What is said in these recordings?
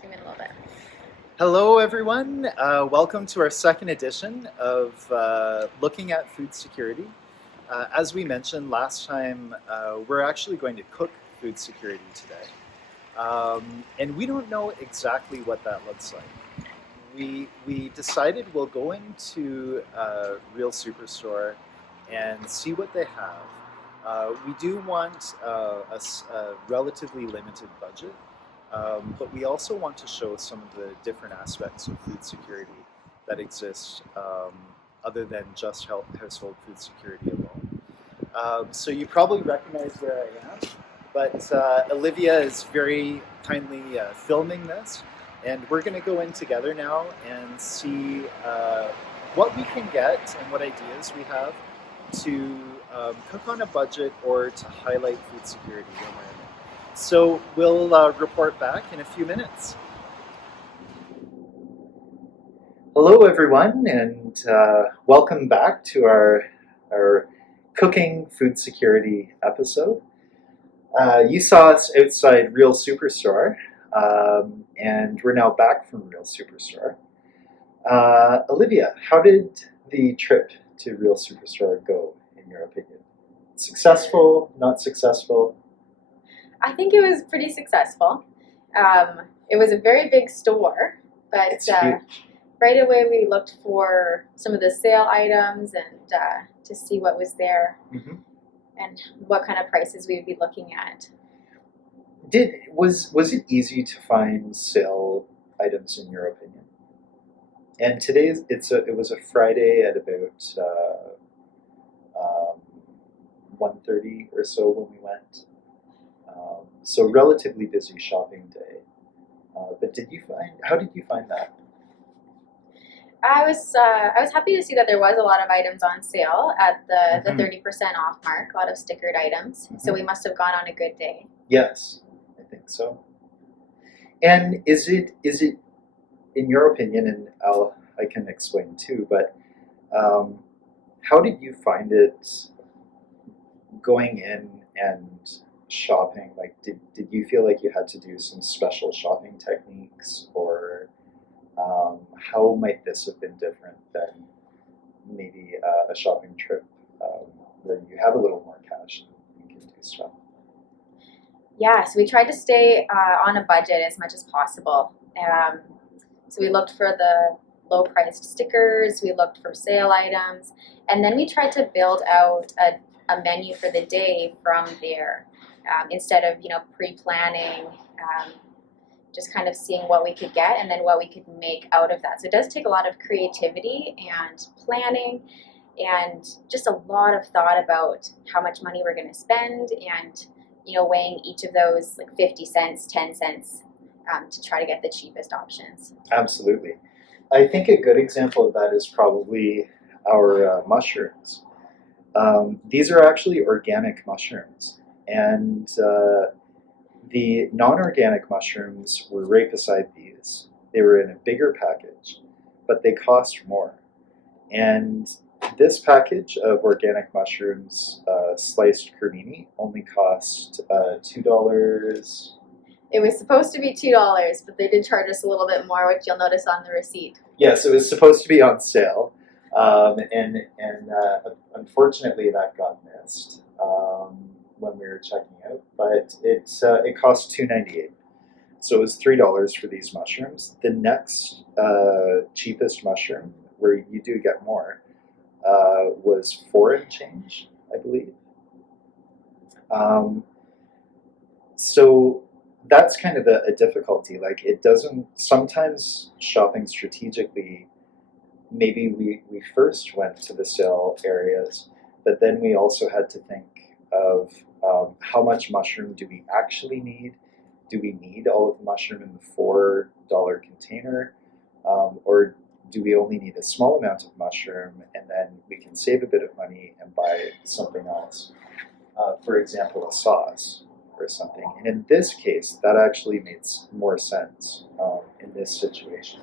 Zoom in a little bit. Hello, everyone. Welcome to our second edition of looking at food security. As we mentioned last time, we're actually going to cook food security today. And we don't know exactly what that looks like. We decided we'll go into Real Superstore and see what they have. We do want a relatively limited budget, but we also want to show some of the different aspects of food security that exist other than just household food security alone. So you probably recognize where I am, but Olivia is very kindly filming this, and we're going to go in together now and see what we can get and what ideas we have to cook on a budget or to highlight food security when we're in it. So we'll report back in a few minutes. Hello, everyone, and welcome back to our cooking food security episode. You saw us outside Real Superstore, and we're now back from Real Superstore. Olivia, how did the trip to Real Superstore go, in your opinion? Successful, not successful? I think it was pretty successful. It was a very big store, but It's huge. right away we looked for some of the sale items and to see what was there Mm-hmm. and what kind of prices we would be looking at. Was it easy to find sale items, in your opinion? And today it was a Friday at about 1:30 or so when we went. So relatively busy shopping day. But how did you find that? I was happy to see that there was a lot of items on sale at the Mhm. 30% off mark, a lot of stickered items. So we must have gone on a good day. Yes, I think so. And is it in your opinion, and I can explain too, but how did you find it going in and shopping? Like, did you feel like you had to do some special shopping techniques, or how might this have been different than maybe a shopping trip where you have a little more cash and you can do stuff? Yeah, so we tried to stay on a budget as much as possible. So we looked for the low-priced stickers, we looked for sale items, and then we tried to build out a menu for the day from there instead of pre-planning, just kind of seeing what we could get and then what we could make out of that. So it does take a lot of creativity and planning and just a lot of thought about how much money we're going to spend and weighing each of those like 50 cents, 10 cents to try to get the cheapest options. Absolutely. I think a good example of that is probably our mushrooms. These are actually organic mushrooms, and the non-organic mushrooms were right beside these. They were in a bigger package, but they cost more. And this package of organic mushrooms, sliced cremini, only cost $2. It was supposed to be $2, but they did charge us a little bit more, which you'll notice on the receipt. Yes, it was supposed to be on sale, and unfortunately that got missed when we were checking out. But it cost $2.98, so it was $3 for these mushrooms. The next cheapest mushroom, where you do get more, was $4 and change, I believe. So that's kind of a difficulty. Like, it doesn't, sometimes shopping strategically, maybe we first went to the sale areas, but then we also had to think of how much mushroom do we actually need? Do we need all of the mushroom in the $4 container? Or do we only need a small amount of mushroom, and then we can save a bit of money and buy something else? For example, a sauce or something. And in this case, that actually makes more sense in this situation.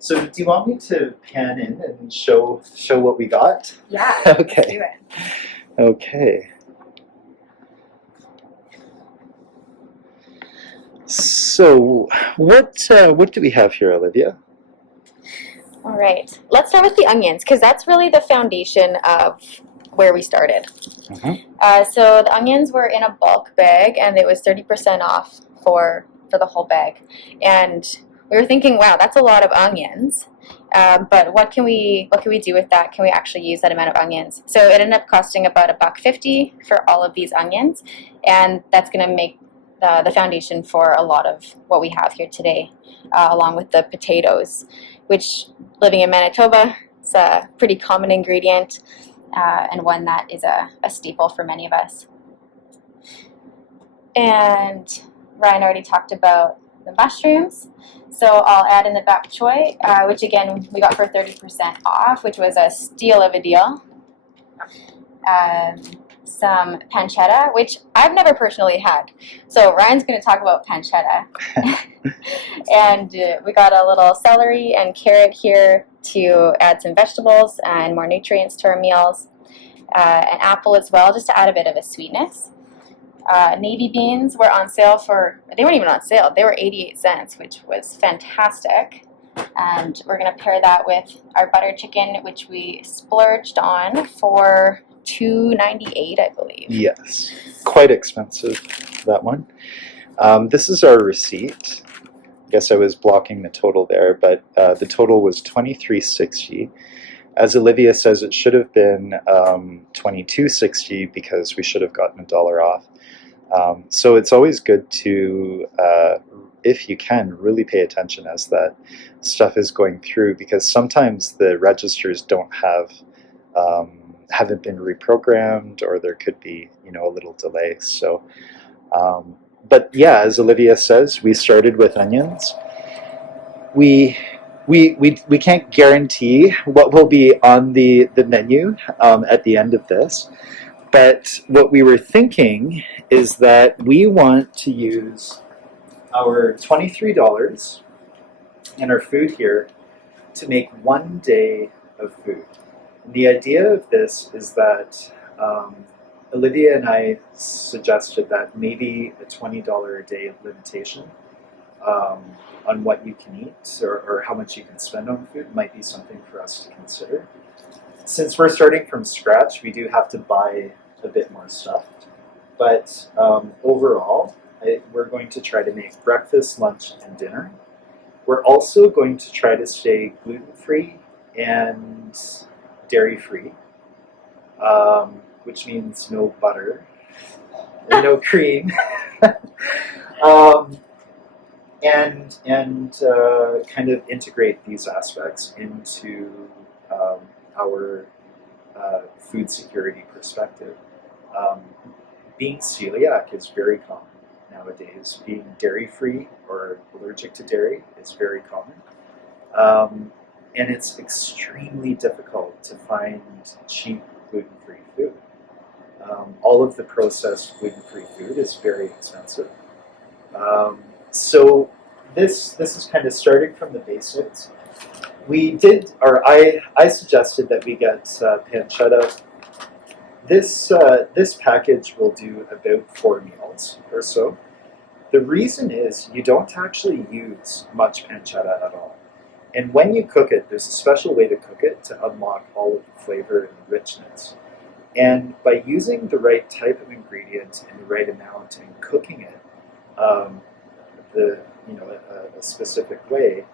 So do you want me to pan in and show what we got? Yeah, Okay. Let's do it. Okay. So, what do we have here, Olivia? All right, let's start with the onions because that's really the foundation of where we started. So the onions were in a bulk bag, and it was 30% off for the whole bag. And we were thinking, wow, that's a lot of onions. But what can we do with that? Can we actually use that amount of onions? So it ended up costing about $1.50 for all of these onions, and that's going to make the foundation for a lot of what we have here today, along with the potatoes, which, living in Manitoba, it's a pretty common ingredient, and one that is a staple for many of us. And Ryan already talked about the mushrooms, so I'll add in the Bok Choy, which again we got for 30% off, which was a steal of a deal. Some pancetta, which I've never personally had, so Ryan's going to talk about pancetta. And we got a little celery and carrot here to add some vegetables and more nutrients to our meals. An apple as well, just to add a bit of a sweetness. Navy beans were on sale they weren't even on sale, they were 88 cents, which was fantastic. And we're going to pair that with our butter chicken, which we splurged on for $2.98, I believe. Yes, quite expensive, that one. This is our receipt. I guess I was blocking the total there, but the total was $23.60. As Olivia says, it should have been $22.60 because we should have gotten $1 off. So it's always good to, if you can, really pay attention as that stuff is going through, because sometimes the registers don't have, haven't been reprogrammed, or there could be, a little delay. So, but yeah, as Olivia says, we started with onions. We can't guarantee what will be on the menu at the end of this, but what we were thinking is that we want to use our $23 and our food here to make one day of food. And the idea of this is that Olivia and I suggested that maybe a $20 a day limitation on what you can eat, or how much you can spend on food might be something for us to consider. Since we're starting from scratch, we do have to buy a bit more stuff. But overall, we're going to try to make breakfast, lunch, and dinner. We're also going to try to stay gluten-free and dairy-free, which means no butter and no cream. And kind of integrate these aspects into our food security perspective. Being celiac is very common nowadays. Being dairy-free or allergic to dairy is very common. And it's extremely difficult to find cheap gluten-free food. All of the processed gluten-free food is very expensive. So this is kind of starting from the basics. We did, or I suggested that we get pancetta. This package will do about 4 meals or so. The reason is you don't actually use much pancetta at all. And when you cook it, there's a special way to cook it to unlock all of the flavor and richness. And by using the right type of ingredient in the right amount and cooking it, a specific way,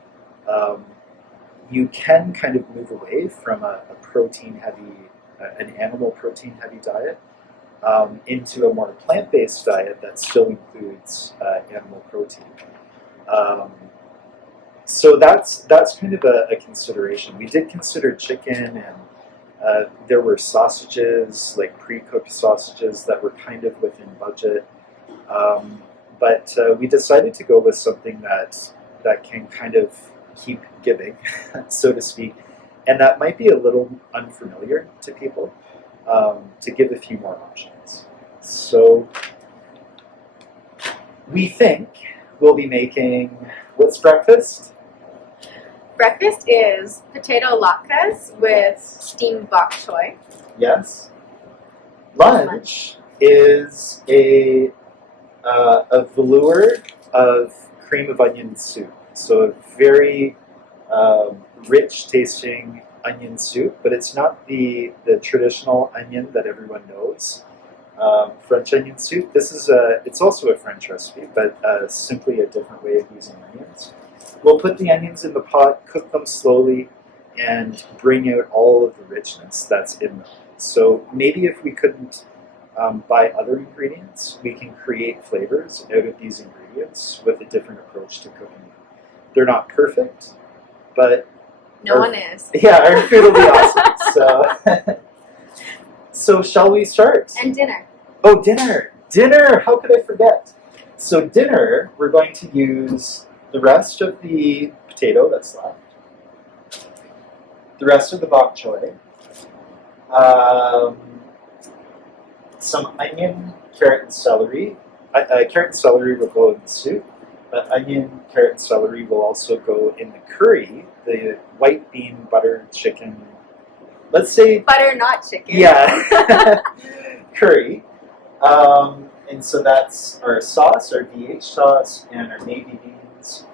you can kind of move away from a protein-heavy, an animal protein-heavy diet, into a more plant-based diet that still includes animal protein. So that's kind of a consideration. We did consider chicken, and there were sausages, like pre-cooked sausages, that were kind of within budget. But we decided to go with something that can kind of keep giving, so to speak, and that might be a little unfamiliar to people, to give a few more options. So we think we'll be making, what's breakfast? Breakfast is potato latkes with steamed bok choy. Yes. Lunch is a velour of cream of onion soup. So a very rich tasting onion soup, but it's not the traditional onion that everyone knows. French onion soup. It's also a French recipe, but simply a different way of using onions. We'll put the onions in the pot, cook them slowly, and bring out all of the richness that's in them. So maybe if we couldn't buy other ingredients, we can create flavors out of these ingredients with a different approach to cooking. They're not perfect, but No one is. yeah, our food will be awesome. So shall we start? And dinner. Oh, dinner! Dinner! How could I forget? So dinner, we're going to use the rest of the potato that's left, the rest of the bok choy, some onion, carrot, and celery. Carrot and celery will go in the soup. Onion, carrot, and celery will also go in the curry, the white bean, butter, chicken. Let's say Butter, not chicken. yeah, curry. And so that's our sauce, our DH sauce, and our navy beans.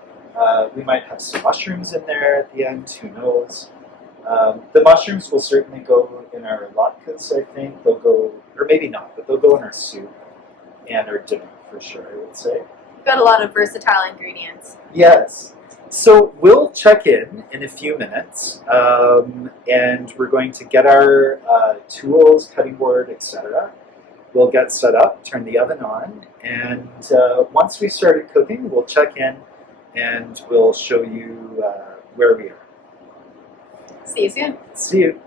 We might have some mushrooms in there at the end, who knows. The mushrooms will certainly go in our latkes, I think. They'll go, or maybe not, but they'll go in our soup and our dinner for sure, I would say. We've got a lot of versatile ingredients. Yes. So we'll check in a few minutes, and we're going to get our tools, cutting board, etc. We'll get set up, turn the oven on, and once we started cooking, we'll check in and we'll show you where we are. See you soon. See you.